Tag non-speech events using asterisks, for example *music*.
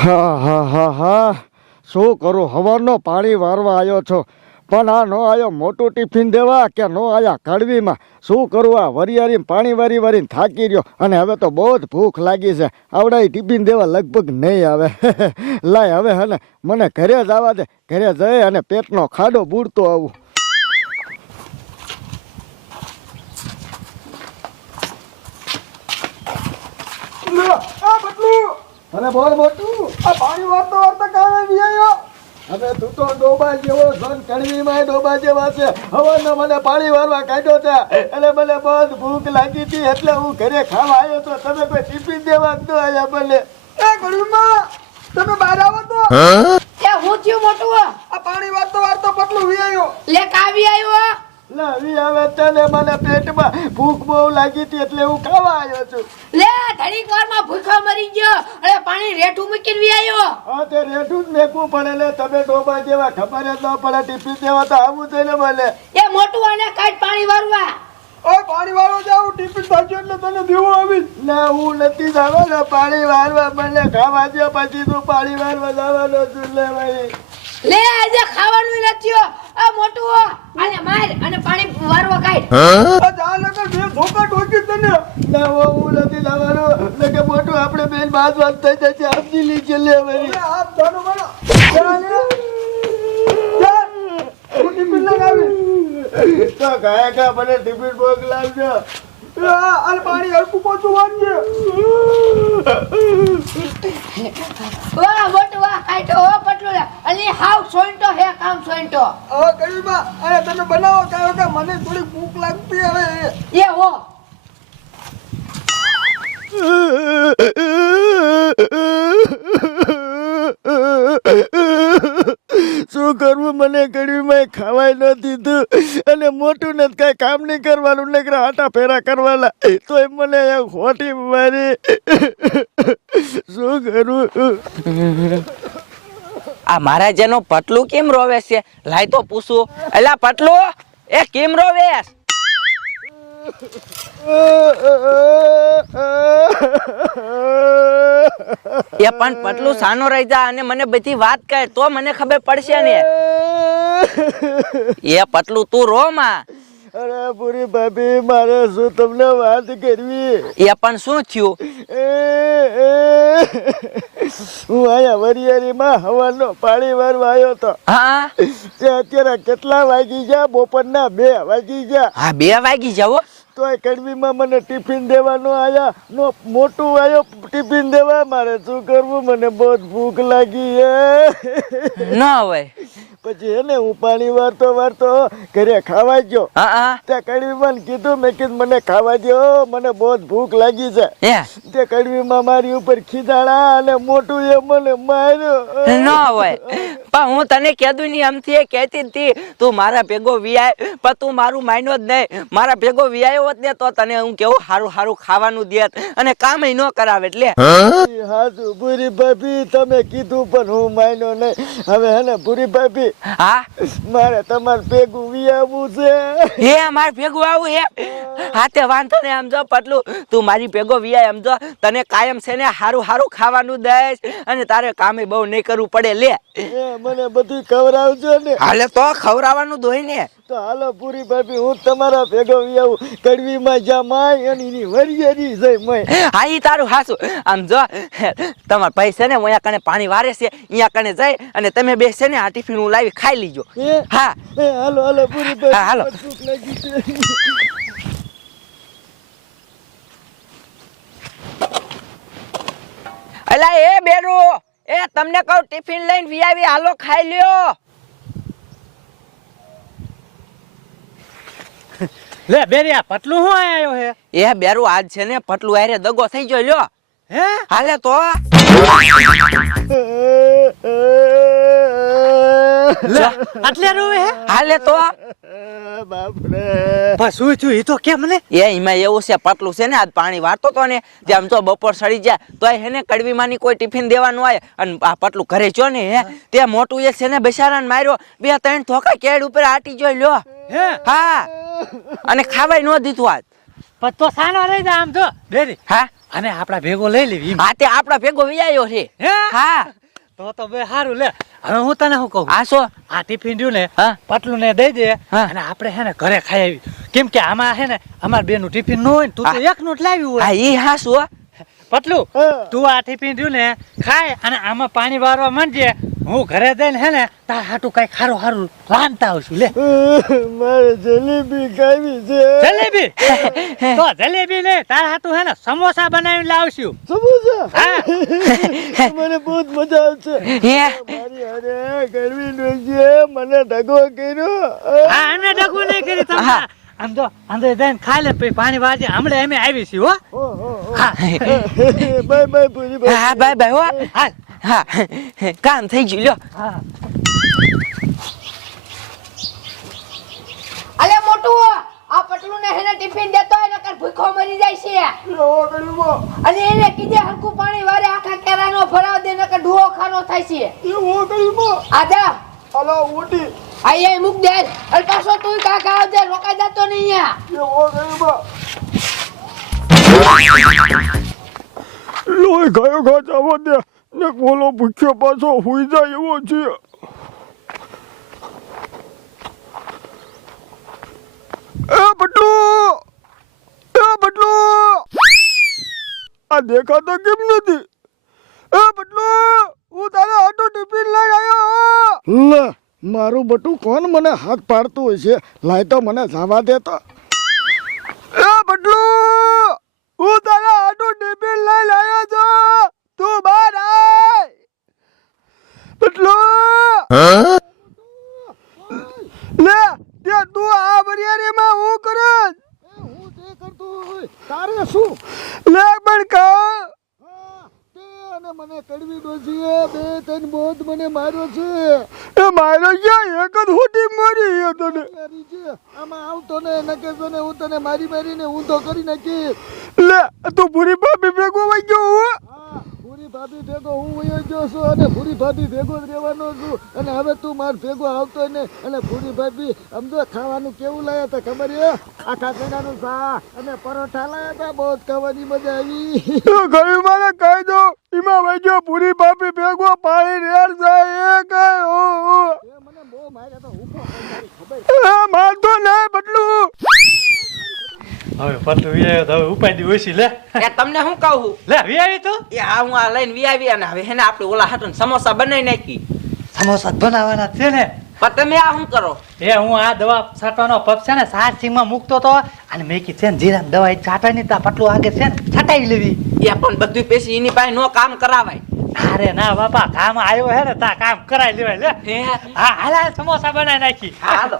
હા હા હા હા. શું કરું? હવારનો પાણી વારવા આવ્યો છો. પણ આ નો આવ્યો મોટું ટિફિન દેવા કે નો આવ્યા કડવીમાં શું કરું? આ વરિયારી પાણી વારી વારીને થાકી રહ્યો. અને હવે તો બહુ જ ભૂખ લાગી છે. આવડા ટિફિન દેવા લગભગ નહીં આવે. *laughs* લાય હવે હે મને ઘરે જ આવવા દે. ઘરે જઈ અને પેટનો ખાડો બૂડતો આવું. અરે બોલ મોટું. આ પાણી વારતો વારતો કામે બી આવ્યો? હવે તું તો ડોબા જેવો સન કડવીમાં ડોબા જેવા છે. હવાનો મને પાણી વારવા કાઢ્યો છે. એટલે મને બહુ ભૂખ લાગી હતી. એટલે હું ઘરે ખાવા આવ્યો તો તમે કોઈ ટિફિન દેવા જ ન આવ્યા ભલે એ કડવીમાં તમે બહાર આવો તો. એ હું થયું મોટું આ પાણી વારતો વારતો પટલું વી આવ્યો લે કાવી આવ્યો લાવી આવે તને મને પેટમાં ભૂખ બહુ લાગી હતી એટલે હું ખાવા આવ્યો છું. લે ઘડીક વારમાં ભૂખો મરી ગયો. અરે પાણી રેઠું મૂકીને વી આવ્યો હા તે રેઠું જ મેકવું પડે લે. તમે ડોબા જેવા ખબર જ ન પડે ટીપી દેવા તો આવું થઈને બોલે એ મોટું અને કાઢ પાણી વારવા ઓય પાણી વાળવા જાવ ટિફિન ભાગ્યો એટલે તને દેવું આવી ના હું નથી જવાનો પાણી વારવા મને ખાવા દે પછી તું પાણી વારવા જવાનો છું. લે ભાઈ. લે આજે ખાવાનું નથી આ મોટું આને માર અને પાણી વારવા કાઢ. આ બે ધોકા ઠોકી તને. ના હું નથી જવાનો લગે મોટું આપણે બેન બાદ વાત થઈ જાય છે. આપની લે ભાઈ આપ જાનો મારો તો ગયા ગયા મને ટિફિન મોકલાવજો અને પાણી હલકું પોચું વાંચજે વાહ મોટું વાહ કાઢો હો પટલું લે. અને હાવ સોઈન્ટો હે કામ સોઈન્ટો હવે કડીમાં અરે તમે બનાવો કારણ કે મને થોડી ભૂખ લાગતી હવે એ હો શું કરવું? મને કડીમાં ખાવાય ન દીધું. અને મોટું ને કાંઈ કામ નહીં કરવાનું. નહીં આટા ફેરા કરવાના. તો એમ મને ખોટી મારી. શું કરું? આ મારા જેનો પટલું કેમ રોવે છે? લાય તો પૂછું. એલા પટલું? એ કેમ રોવેશ એ પણ પટલું સાનો રહી જા અને મને બધી વાત કહે, તો મને ખબર પડશે ને. એ પટલું તું રો માં. અરે પૂરી ભાભી મારે શું તમને વાત કરવી? એ પણ શું થયું? હું અહીંયા વરિયાળીમાં હવાનો પાણી વારવા આવ્યો તો હા? તે અત્યારે કેટલા વાગી ગયા? બપોરના બે વાગી ગયા. હા બે વાગી જાવો તોય કડવીમાં મને ટિફિન દેવાનો આયા. નો મોટું આવ્યો ટિફિન દેવા. મારે શું કરવું? મને બહુ ભૂખ લાગી ન હોય. પછી એને હું પાણી વારતો વારતો ઘરે ખાવા ગયો. હા હા. કડવીમાં કીધું મેં કીધું મને ખાવા દો મને બહુ ભૂખ લાગી છે. હે? તે કડવીમાં મારી ઉપર ખીજાડા અને મોટું એ મને માર્યો. ન હોય. પણ હું તને કહેતું નહીં આમથી એ કહેતી હતી તું મારા ભેગો વિયાય પણ તું મારું માન્યો જ નહીં. મારા ભેગો વિયાયો હોત ને તો તને હું કેવું સારું સારું ખાવાનું દેત. અને કામ ન કરાવે એટલે. હાજુ ભૂરી ભાભી તમે કીધું પણ હું માન્યો નહીં. હવે હે ને ભૂરી ભાભી હા? મારે તમાર ભેગું વિયાવું છે. એ મારે ભેગું આવું હે? હાથે વાંધો ને આમ જો પટલું તું મારી ભેગો વિયાય આમ જો તને કાયમ છે ને હારું સારું ખાવાનું દઈશ અને તારે કામે બહુ નહીં કરવું પડે લે. મને બધું ખવડાવજો ને. હાલે તો ખવડાવવાનું દોય ને તો હાલો પૂરી ભાભી હું તમારા ભેગો વિયાવું. કડવીમાં જા માય અને એની વરિયરી જઈ મય. હા ઈ તારું હાસું આમ જો તમાર છે ને અહીંયા કને પાણી વારે છે અહીંયા કને જાય અને તમે બે છે ને આ ટિફિન હું લાવી ખાઈ લીજો. હા. હાલો હાલો પૂરી ભાભી. હાલો. છે. અલા એ બેરો એ તમને કહું ટિફિન લઈને વિયાવી હાલો ખાઈ લ્યો. લે બેરિયા પટલું હું આયો હે? એ બેરું આજ છે ને પટલું આરે દગો થઈ ગયો લ્યો. હે? હાલે તો. લે આટલે રોવે હે? હાલે તો. શું થયું? ઈ તો કે મને? એ એમાં એવું છે પટલું છે ને આજ પાણી વાળતો તો ને જે તો બપોર સડી જાય તો હે ને કડવીમાંની કોઈ ટિફિન દેવાનું આવે અને આ પટલું ઘરે જો ને હે તે મોટું એક છે ને બિચારાને માર્યો બે ત્રણ ધોકા કેડ ઉપર આટી જોઈ લ્યો. હે? હા. અને ખાવાય ન દીધું આજ. પત્તો સાનો રહી જા આમ જો. બેરી હા? અને આપડા ભેગો લઈ લેવી હા તે આપડા ભેગો વિયાયો છે. હા? તો તો બે સારું લે. હવે હું તને શું કહું? આ શું? આ ટિફિન રહ્યું ને. પટલું ને દઈ દે. હા. અને આપણે હે ને ઘરે ખાઈ આવી કેમ કે આમાં હે ને અમાર બેનું ટિફિન ન હોય તું તો એક નું જ લાવ્યું હા હોય એ હા શું? પટલું તું આ ટિફિન રહ્યું ને ખાય અને આમાં પાણી વારવા માંડજે. હું ઘરે જઈને હે ને તાર હાટું કઈ ખારું ખારું રાંધતા આવશું લે. *laughs* મારે જલેબી ખાવી છે. જલેબી? *laughs* તો જલેબી ને તાર હાટું હે ને સમોસા બનાવીને લાવશું. સમોસા? હા. *laughs* મને બહુ મજા આવશે. હે? મારી અરે ગરમી છે મને ડગો કર્યો. હા અમે ડગો નહીં કરી તમને. હા. આમ તો અંદર જઈને ખાઈ લે પછી પાણી વાજે હમણાં અમે આવી છીએ હો હો, બાય બાય પૂરી હા બાય બાય હો. હાલ. હા. કામ થઈ ગયું લ્યો. અલે મોટું આ પટલું ને હેને ટિફિન દેતો હોય નકર ભૂખો મરી જાય છે. અને એને કીધે હરકું પાણી વારે આખા કેરાનો ભરાવ દે નકર ઢુઓ ખાનો થાય છે. આજા અલો ઉટી આય એ મુક દે. અલ પાછો તું કાકા આવજે રોકાઈ જતો નહીં અહીંયા. લોય ગયો ઘા જવા દે ને બોલો ભૂખ્યો પાછો હુઈ જાય એવો છે એ બટલું એ બટલું આ દેખાતો કેમ નથી એ બટલું હું તારે આટો ટિફિન લઈ આવ્યો લે મારું બટુ કોણ મને હાથ પાડતું હોય છે લાય તો મને જવા દે તો એ બટલું હું તારા આટો ટિફિન લઈ લાવ્યો છું તું બહાર આય બટલું લે તે તું આ બરિયારીમાં હું કરે? હું તે કરતો તારે શું? લે પણ કા તે અને મને કડવી ડોસીએ બે ત્રણ બોધ મને માર્યો છે. એ માર્યો છે એક જ હોટી મારી તને. આમાં આવતો ને નકે તો ને હું તને મારી મારીને તો કરી નાખી લે તું પૂરી ભાભી ભેગો વઈ ગયો હું. ભાભી ભેગો હું વયો ગયો છું અને પૂરી ભાભી ભેગો જ રહેવાનો છું. અને હવે તું માર ભેગો આવતો ને અને પૂરી ભાભી સમજો ખાવાનું કેવું લાયા હતા ખબર એ આખા ચણાનું શાક અને પરોઠા લાયા હતા બહુ જ ખાવાની મજા આવી. ગયું મારે કહી દો એમાં વૈજો પૂરી ભાભી ભેગો પાણી રેડ જાય એ કઈ ઓ મને બહુ માર્યા તો ઊભો મારતો ના બદલું. હવે પાછું વી તો હવે ઉપાડી ઓછી લે. એ તમને શું કહું લે વી આવી તું? એ આ હું આ લઈને વિયાવી અને હવે હેને આપણે ઓલા હાટું સમોસા બનાવી નાખી. સમોસા બનાવવાના છે ને. પણ તમે આ શું કરો? એ હું આ દવા છાંટવાનો પગ છે ને સાત સારસિંગમાં મૂકતો તો અને મેં કી છે ને જીરા દવા છાંટાની તા પટલું આગળ છે ને છટાઈ લેવી. એ પણ બધું પેસી એની પાસે નો કામ કરાવાય. અરે ના બાપા કામ આવ્યો હે ને તા કામ કરાવી લેવાય લે. હા? હાલ સમોસા બનાવી નાખી. હાલો.